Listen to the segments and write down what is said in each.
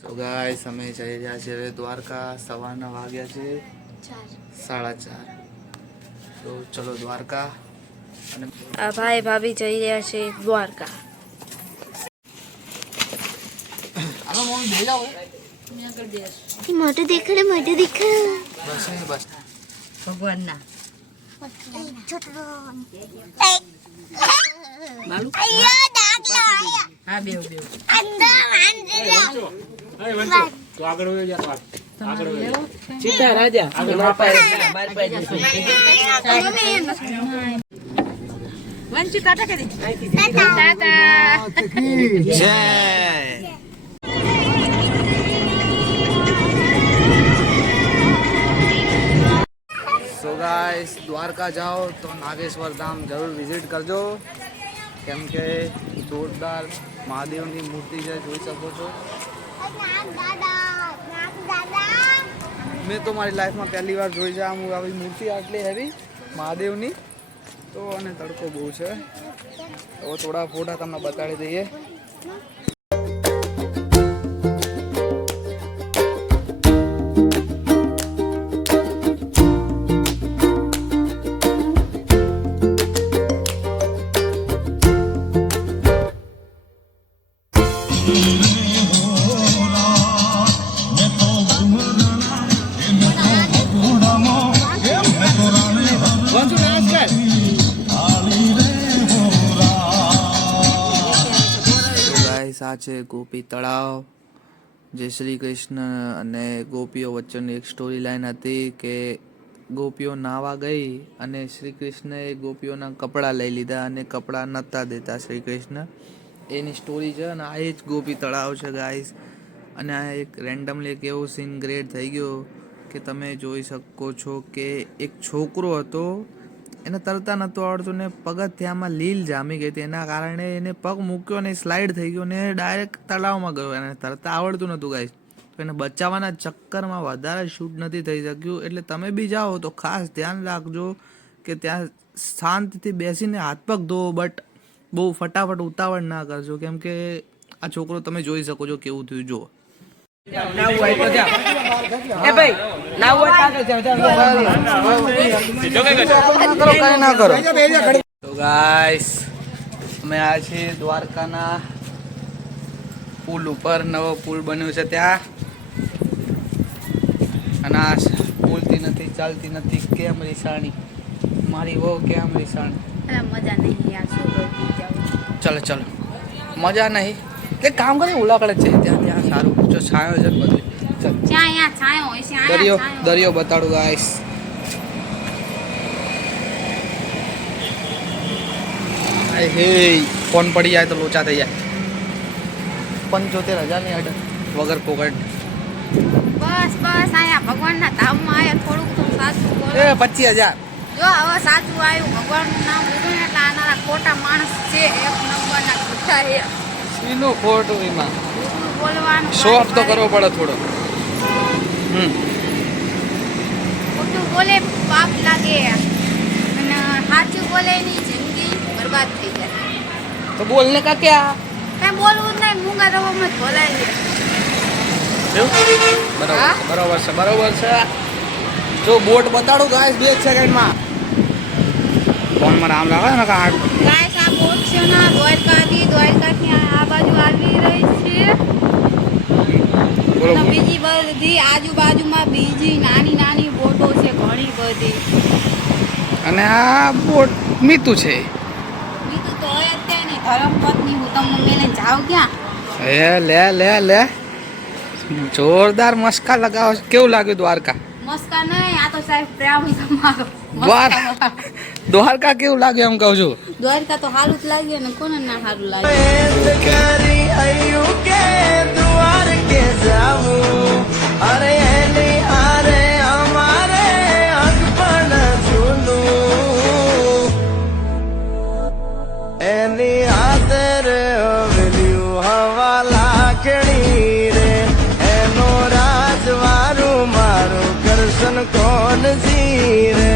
So guys અમે જઈ રહ્યા છીએ હવે દ્વારકા. સવારના વાગ્યા છે 4:30. તો ચલો દ્વારકા. અને આ ભાઈ ભાભી જઈ રહ્યા છે દ્વારકા. મોટું દેખાડે બસ બસ ભગવાન ના હા બેવ સીતા રાજા વંશી ટાટા કરી જય. સો ગાઈસ દ્વારકા જાઓ તો નાગેશ્વર ધામ જરૂર વિઝિટ કરજો, કેમ કે જોરદાર મહાદેવની મૂર્તિ છે, જોઈ શકો છો. મેં તો મારી લાઈફમાં પહેલી વાર જોઈ છે હું આવી મૂર્તિ આટલી હેવી મહાદેવની. તો અને તડકો બહુ છે. હવે થોડા ફોટા તમને બતાડી દઈએ. આ છે ગોપી તળાવ. જે શ્રી કૃષ્ણ અને ગોપીઓ વચ્ચેની એક સ્ટોરી લાઈન હતી કે ગોપીઓ નાવા ગઈ અને શ્રી કૃષ્ણએ ગોપીઓના કપડાં લઈ લીધા અને કપડાં નહોતા દેતા શ્રી કૃષ્ણ. એની સ્ટોરી છે અને આ એ જ ગોપી તળાવ છે ગાઈસ. અને આ એક રેન્ડમલી એક એવો સીન ક્રિએટ થઈ ગયો કે તમે જોઈ શકો છો કે એક છોકરો હતો, એને તરતા નહોતું આવડતું ને પગથિયામાં લીલ જામી ગઈ હતી. એના કારણે એને પગ મૂક્યો ને સ્લાઇડ થઈ ગયો ને ડાયરેક્ટ તળાવમાં ગયો. એને તરતા આવડતું નહોતું ગાઈસ. તો એને બચાવવાના ચક્કરમાં વધારે શૂટ નથી થઈ શક્યું. એટલે તમે બી જાઓ તો ખાસ ધ્યાન રાખજો કે ત્યાં શાંતિથી બેસીને હાથ પગ ધોવો, બટ બહુ ફટાફટ ઉતાવળ ના કરજો, કેમ કે આ છોકરો તમે જોઈ શકો છો કેવું થયું. જુઓ તો ગાઈસ અમે આ છીએ દ્વારકાના પુલ ઉપર. નવો પુલ બન્યો છે ત્યાં. અને આ બોલતી નથી, ચાલતી નથી. કેમ રીસાણી મારી વહુ, કેમ રીસાણી? મજા નહીં યાર, શું કરતી જાવ. ચલો ચલો, મજા નહીં એટલે કામ કરે ઉલાકડે છે ત્યાં. ત્યાં સારું જો છાયો છે બધું. ત્યાં અહીંયા છાયો હોય છે. દરિયો દરિયો બતાડું ગાઈસ. હે ફોન પડી જાય તો લોચા થઈ જાય. 75,000 અડર વગર પોકટ. બસ બસ અહીંયા ભગવાનના ધામમાં આયા થોડુંક તો સાચું બોલો. એ 25,000 જો હવે સાચું આવ્યું, ભગવાનનું નામ લીધું ને એટલે આનારા ખોટા માણસ છે, એક નંબરના ખોટા છે. શીનું ખોટું એમાં? બોલવાનું શોખ તો કરવો પડે થોડો. ખોટું બોલે પાપ લાગે અને સાચું બોલે એની જિંદગી બરબાદ થઈ જાય. તો બોલને કા ક્યાં? કઈ બોલવું જ નહીં, મૂંગા રવામાં જ બોલાય છે. બરોબર છે, બરોબર છે. જો બોટ બતાડું ગાઈસ 2 સેકન્ડમાં. ફોનમાં નામ લાગે ને કા ગાઈસ આ બોટ છે ને દ્વારકાથી આ બાજુ આવી રહી છે. બોલો. અને બીજી બધી આજુબાજુમાં બીજી નાની નાની બોટો છે ઘણી બધી. અને આ બોટ મીતુ છે. બીજું તો હોય જ ત્યાં નહીં. ધર્મપત્ની હું તમને મેલે જાવ ક્યાં? લે લે લે જોરદાર મસ્કા લગાવો. કેવું લાગ્યું દ્વારકા? મસ્કા નહીં, આ તો સાહેબ પ્રેમ તમારો. દ્વારકા કેવું લાગે એમ કહું છું. દ્વારકા તો સારું જ લાગે ને, કોને ના સારું લાગે. કોણ જી રે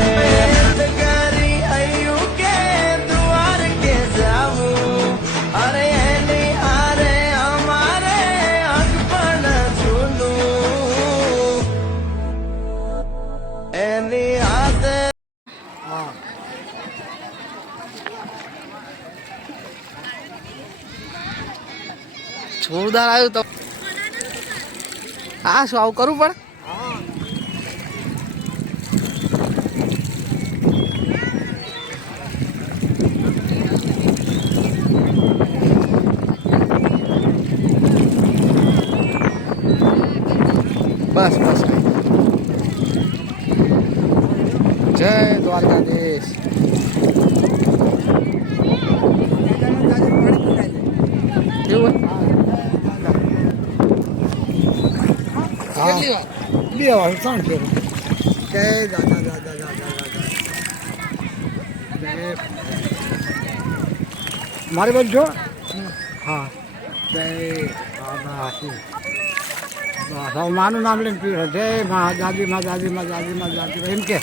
ઉધાર આવ્યું તો હા શું આવું કરવું પડે બસ બસ જય દ્વારકાધીશ એવું કેટલી વાર બે વાર 3 ફેરો જય દાદા દાદા દાદા દાદા મારી બાજુ જો હા જય દાદા બસ હવે માનું નામ લઈને પીવો જય મા દાદી મા દાદી મા દાદી મા દાદી એમ કે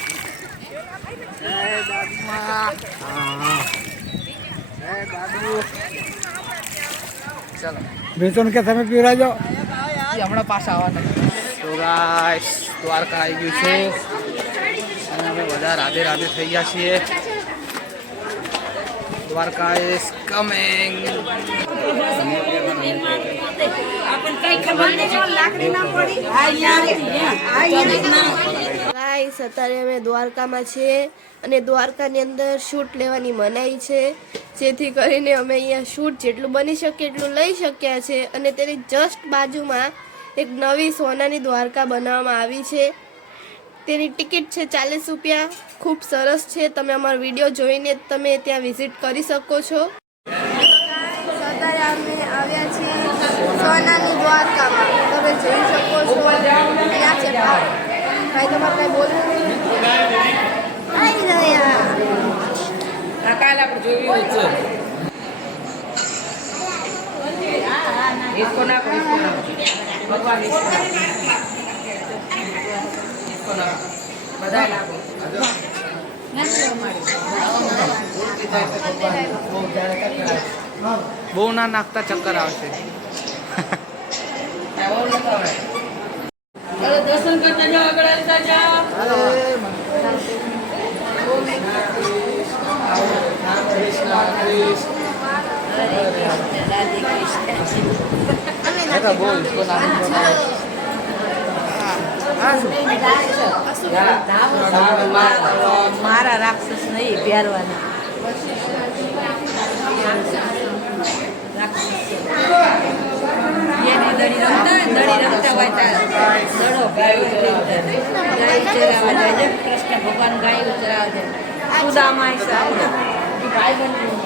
હા ચાલો બેસન કે તમે પીવડાવજો હમણાં પાછા આવવાના તો ગાઈસ દ્વારકા આવી ગયું છે અને અમે બધા રાધે રાધે થઈ ગયા છીએ દ્વારકા ઇઝ કમિંગ ગાઈસ અત્યારે અમે દ્વારકામાં છીએ અને દ્વારકાની અંદર શૂટ લેવાની મનાઈ છે જેથી કરીને અમે અહીંયા શૂટ જેટલું બની શકે એટલું લઈ શક્યા છે અને તેની જસ્ટ બાજુમાં એક નવી સોનાની દ્વારકા બનાવવામાં આવી છે તેની ટિકિટ છે 40 રૂપિયા ખૂબ સરસ છે તમે અમારો વિડીયો જોઈને તમે ત્યાં વિઝિટ કરી શકો છો અત્યારે અમે આવ્યા છીએ સોનાની દ્વારકામાં તમે જોઈ શકો છો ત્યાં છે ભાઈ તમારે કઈ બોલવું આવી રહ્યા બહુ ના નાખતા ચક્કર આવશે દર્શન કરતા જાઓ આગળ આવતા જાઓ મારા રાક્ષસ નહીં પહેરવાના દડી રમતા હોય ત્યાં દડો ગાય ચરાવવા જાય છે કૃષ્ણ ભગવાન ગાય ચરાવે છે સુદામા ભાઈ કૃષ્ણની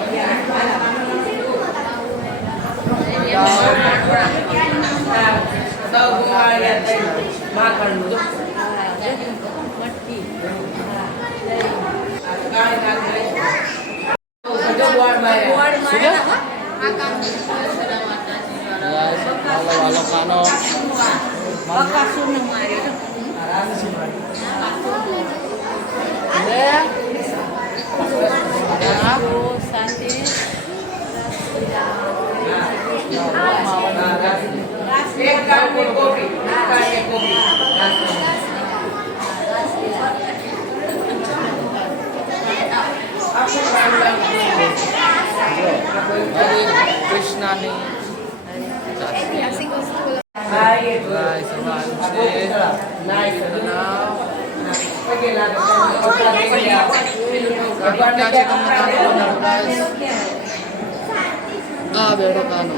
બેડો કાનો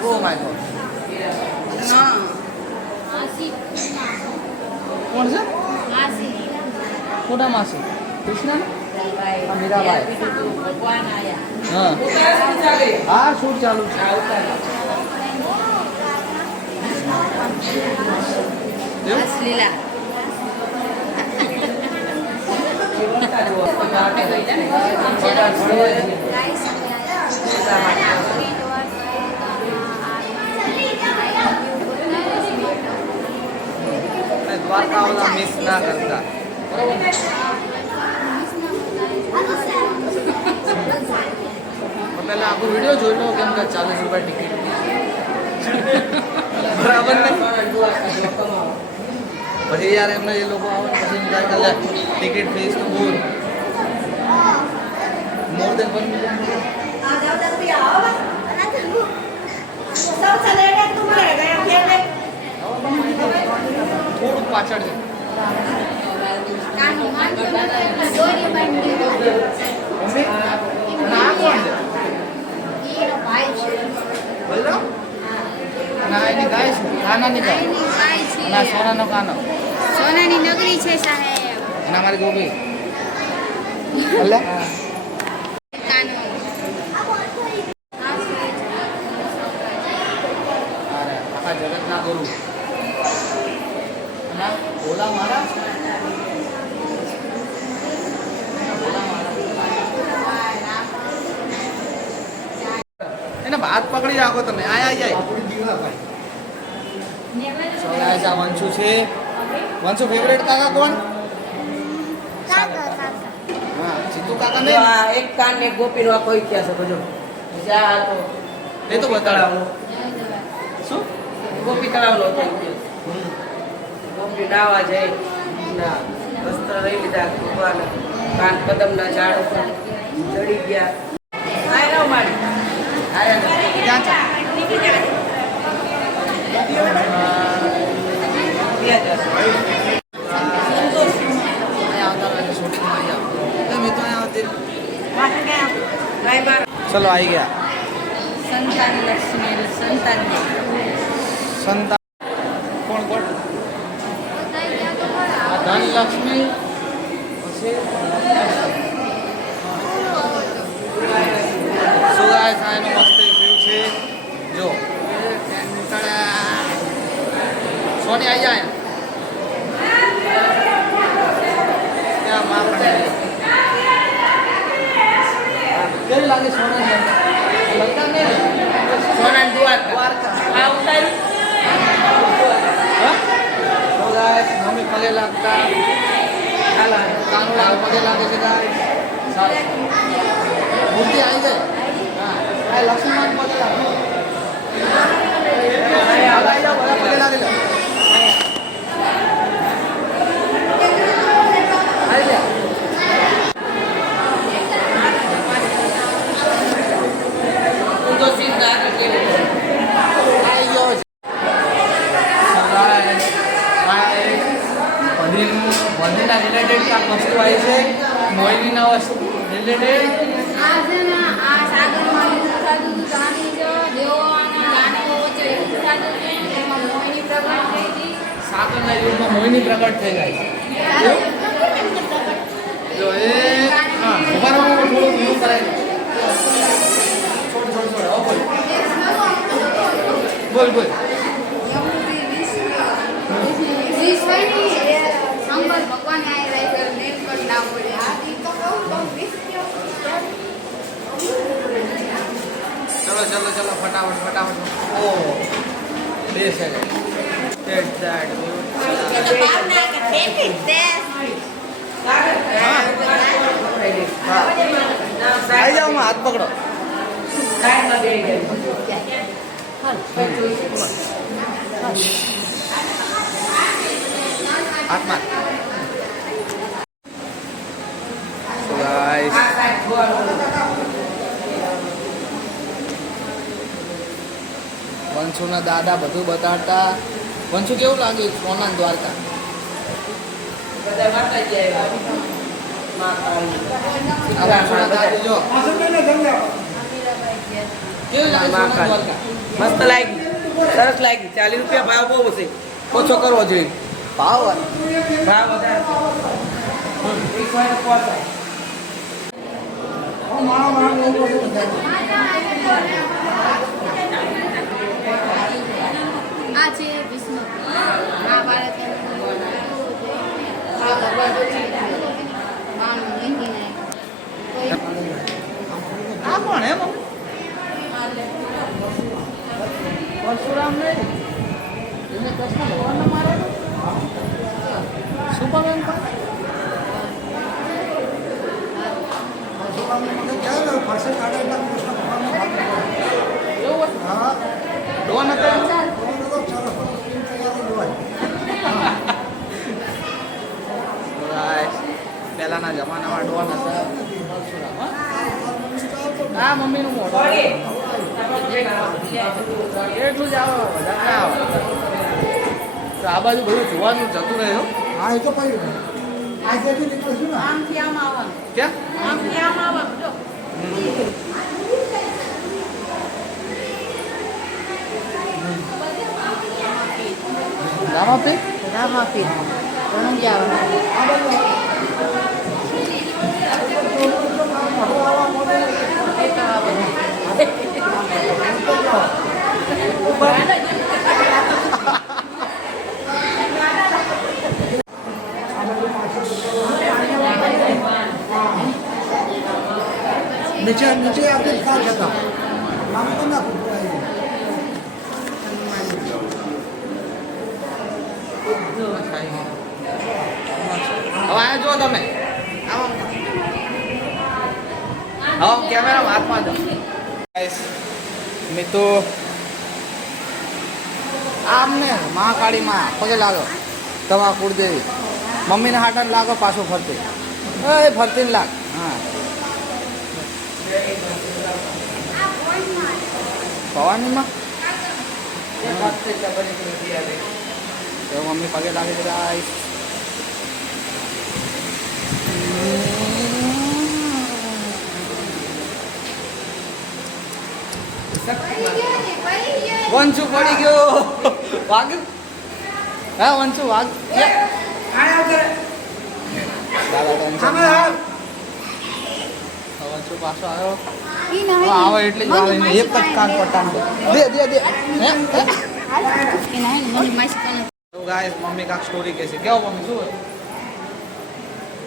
ઓ માય ગોડ કોણ છે મોટા માસી કૃષ્ણ મીરાબાઈ ભગવાન આયા હા હા શૂટ ચાલુ છે લીલા દ્વારકા વાળા મિસ ના કરતા પહેલા આખો વિડીયો જોઈ લો કેમ કે 40 રૂપિયા ટિકિટ બરાબર ને પછી યાર એમને એ લોકો આવે ને પછી વિચાર કરે ટિકિટ ફીસ તો બહુ મોર દેન 1 મિલિયન થોડુંક પાછળ છે કાનું માન તો દોરી બાંધી મમ્મી ના કોણ છે ઈ ભાઈ છે બોલો ના એની ગાય છે કાનાની ગાય એની ભાઈ છે ના સોનાનો કાનો સોનાની નગરી છે સાહેબ ના મારી ગોપી અલ્લે કાનો અરે આખા જગત ના ગુરુ ના ઓલા મારા એને હાથ પકડી રાખો તમે આયા આયા વંશુ છે વંશુ ફેવરેટ કાકા કોણ હા જીતુ કાકા જો નહીં આ એક કાન ને ગોપીનો આ કોઈ ઇતિહાસ હતો જો જા તો એ તો બતાડો શું ગોપી તળાવનો હતો ઇતિહાસ. ગોપી નાવા જાય ના વસ્ત્ર લઈ લીધા ભગવાન કાન કદમના ઝાડ ઉપર ચડી ગયા આય ન મારી ક્યાં છે ચલો આવી ગયા સંતાન લક્ષ્મી સંતાન સંતાન કોણ કોણ આ ધન લક્ષ્મી પછી સુગાય સાયનો મસ્ત વ્યૂ છે જો સોની આવી જાય ત્યાં માં પણ કેવી લાગે સોના લગતા ને સોના દ્વારકા આ ઉતારી તો ગાઈસ મમ્મી પગે લાગતા હાલા કાનુડા પગે લાગે છે ગાઈસ સારું મૂર્તિ આવી જાય હા આ લક્ષ્મણ પગે લાગે આવી જાઓ બધા પગે લાગે લે આવી જા તો સીધા કેવી આયો વધીના રિલેટેડ કાંક વસ્તુ આવી છે મોહિનીના વસ્તુ રિલેટેડ આ છે ને આ સાગરમાં સાધુ જાણી છે દેવોના દાનવો વચ્ચે સાધુ છે એમાં મોહિની પ્રગટ થઈ હતી સાગરના યુગમાં મોહિની પ્રગટ થઈ ગઈ જો એ હા ઉભારો થોડું વ્યૂ કરાય છોડ છોડ છોડ આવો બોલ બોલ શંકર ભગવાન આવ્યા છે નીલકંઠ ના પડે ચલો ચલો ચલો ફટાફટ ફટાફટ ઓ 2 સેકન્ડ ધેટ ધેટ આવી જાઓ માં હાથ પકડો કાયમાં બેહી ગઈ હાથમાં ગાઈસ વંશુના દાદા બધું બતાડતા વંશુ કેવું લાગ્યું સોના દ્વારકા બધા માતા જ આવ્યા માતાજી આ વંશુના દાદી જો કેવું લાગે સોના દ્વારકા મસ્ત લાગી સરસ લાગી 40 રૂપિયા ભાવ બહુ છે ઓછો કરવો જોઈએ ભાવ ભાવ વધારે એક વાર પહોંચાય આ છે વિષ્ણુ મહાભારત આ ભગવાન માનું નહીં આ કોણ હે મમ્મી પરશુરામ ને એને કૃષ્ણ ભગવાનને માર્યો શું ભગવાન એવું હા ડોન હતા પહેલાના જમાનામાં ડોન હતા પરશુરામ, હો? હા મમ્મીનું મોઢું એટલું જ આવે, વધારે ના આવે. તો આ બાજુ બધું જોવાનું જતું રહ્યું. હા એ તો પડ્યું આ જેથી નીકળશું ને આમથી આમ આવવાનું, ક્યાં આમથી આમ આવવાનું જો. રામાપી રામાપીર રણુંજાવાનું. નીચે નીચે આપી ખા જતા નામ તો ના પૂછાય. હવે આ જો તમે આવો કેમેરા હાથમાં દો. મિત્રો આમને મહાકાળી માં પગે લાગો, તમા કુળદેવી મમ્મીને હાટન લાગો, પાછું ફરતી એ ફરતી લાગ. હા ભવાનીમાં મમ્મી પગે લાગે છે ગાઈસ. વંશુ પડી ગયો, વાગ્યું હા વંશુ વાગ. વંશુ પાછો આવ્યો. આવે એટલે જ આવે ને, એક જ કાન પટાન દે દે દે. તો ગાઈસ મમ્મી કાક સ્ટોરી કહે છે. કેવો મમ્મી શું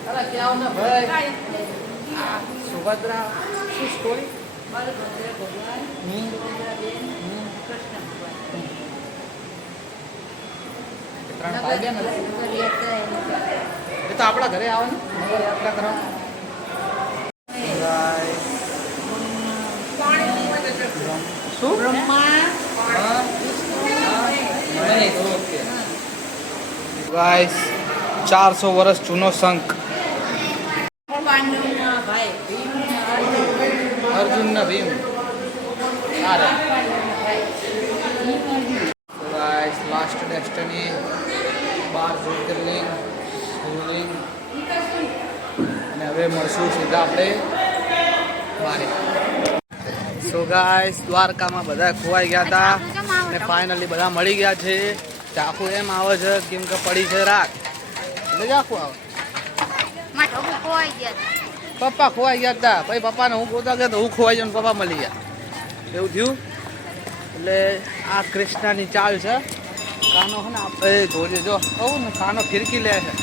અરે કેવો ને ભાઈ સુભદ્રા શું સ્ટોરી? ત્રણ ભાઈ બેન એ તો આપણા ઘરે આવે ને યાત્રા કરવા. શું ગાઈસ 400 વર્ષ જૂનો શંખ અર્જુન ના ભીમ. ગાઈસ લાસ્ટ ડેસ્ટિની 12 જ્યોતિર્લિંગ શિવલિંગ અને હવે મળશું સીધા આપણે બારે. સો ગાઈસ દ્વારકામાં બધા ખોવાઈ ગયા હતા અને ફાઇનલી બધા મળી ગયા છે. ચાકુ એમ આવે છે કેમ કે પડી છે રાખ એટલે ચાકુ આવે. પપ્પા ખોવાઈ ગયા હતા ભાઈ, પપ્પાને હું ગોતા ગયા તો હું ખોવાઈ ગયો ને પપ્પા મળી ગયા એવું થયું. એટલે આ કૃષ્ણાની ચાલ છે. કાનો છે ને આપણે જોજે જો કહું ને કાનો ફિરકી લે છે,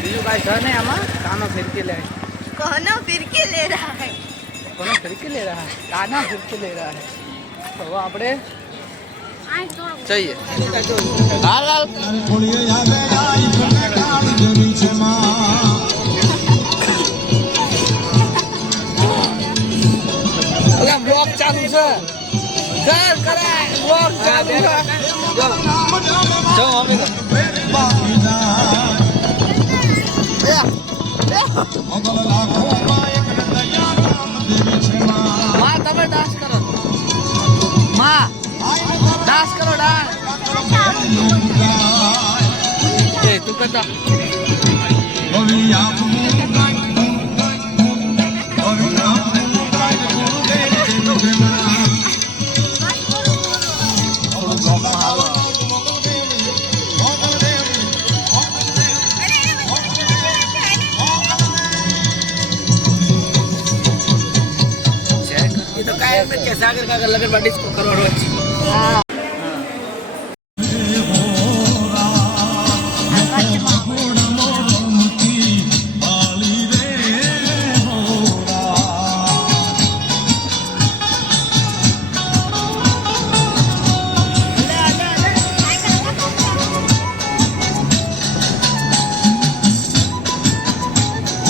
બીજું કાંઈ છે નહીં આમાં. કાનો ફિરકી લે છે. કોનો ફિરકી લે રહા હૈ? કોનો ફિરકી લે રહા है? કાના ફિરકી લે રહા है. તો હવે આપણે જઈએ. હાલ હાલ બ્લોક ચાલુ છે. ઘર કરાય બ્લોક ચાલુ છે. જો અમે માં તમે ડાન્સ કરો, માં ડાન્સ કરો ડાન્સ. એ તું કરતા સાગર કાકા લગનમાં ડિસ્કો કરવાનો છે.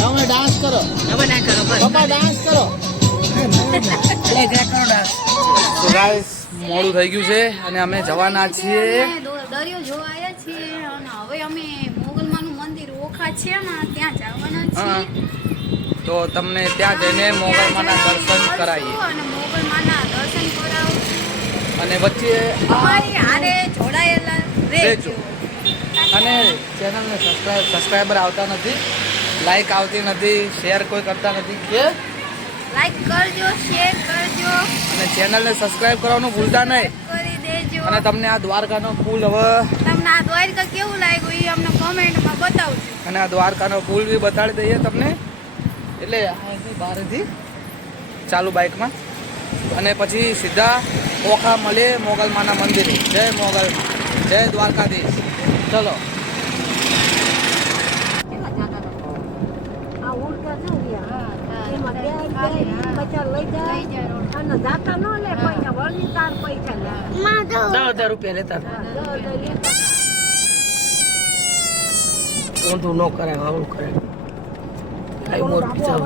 તમે ડાન્સ કરો, પપ્પા ડાન્સ કરો. તો ગાઈસ મોડું થઈ ગયું છે અને અમે જવાના છીએ. દરિયો જોવા આવ્યા છીએ અને હવે અમે મોગલમાનું મંદિર ઓખા છે ને ત્યાં જવાના હા. છીએ તો તમને ત્યાં જઈને મોગલમાના દર્શન કરાવીએ અને મોગલમાના દર્શન કરાવું અને વચ્ચે અમારી હારે જોડાયેલા રહેજો. રહેજો અને ચેનલને સબસ્ક્રાઈબર આવતા નથી, લાઈક આવતી નથી, શેર કોઈ કરતા નથી કે લાઈક કરજો, શેર કરજો, અને ચેનલને સબસ્ક્રાઈબ કરવાનું ભૂલતા નહીં. કરી દેજો. અને તમને આ દ્વારકાનો પુલ હવે તમને આ દ્વારકા કેવું લાગ્યું એ અમને કોમેન્ટમાં બતાવજો. અને આ દ્વારકાનો પુલ બી બતાડી દઈએ તમને. એટલે અહીંથી બહારથી ચાલુ બાઇકમાં અને પછી સીધા ઓખા મળે મોગલમાના મંદિરે. જય મોગલ, જય દ્વારકાધીશ. ચલો. ₹10,000 લેતા ઊંધું ન કરે, આવું કરે. કઈ મોર પીછા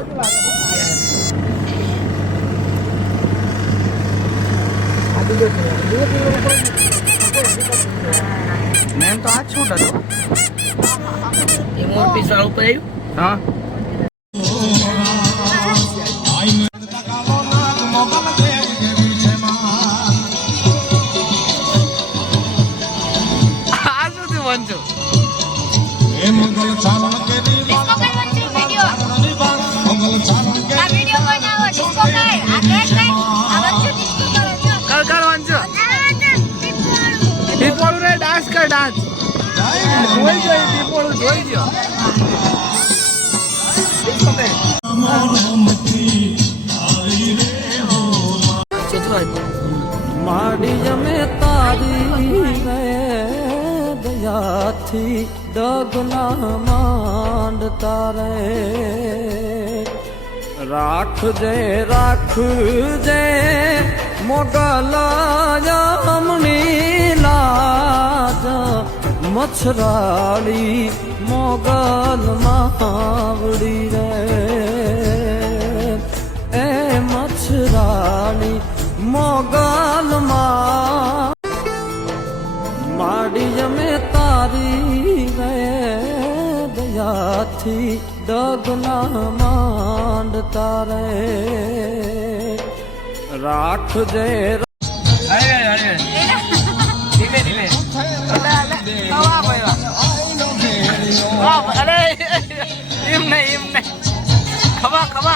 મેન તો આ જ છૂટ હતો. એ મોર પીછા ઉપર આવ્યું. હા આ શું થયું વંચુ? કર કર વંચુ. દીપોળું રે ડાન્સ કર ડાન્સ. જોઈ ગયો દીપોળું જોઈ ગયો. માડી જમે તારી દયાથી ડગના માંડ તારે રાખજે મોગલ જમણી લાજ મચ્છરાળી મોગલ માવડી રે એ મચ્છરાળી મોગલ માડી જમે તારી દયાથી ડગના માંડ તારે રાખજે ધીમે ધીમે. અરે એમ નહીં. ખવા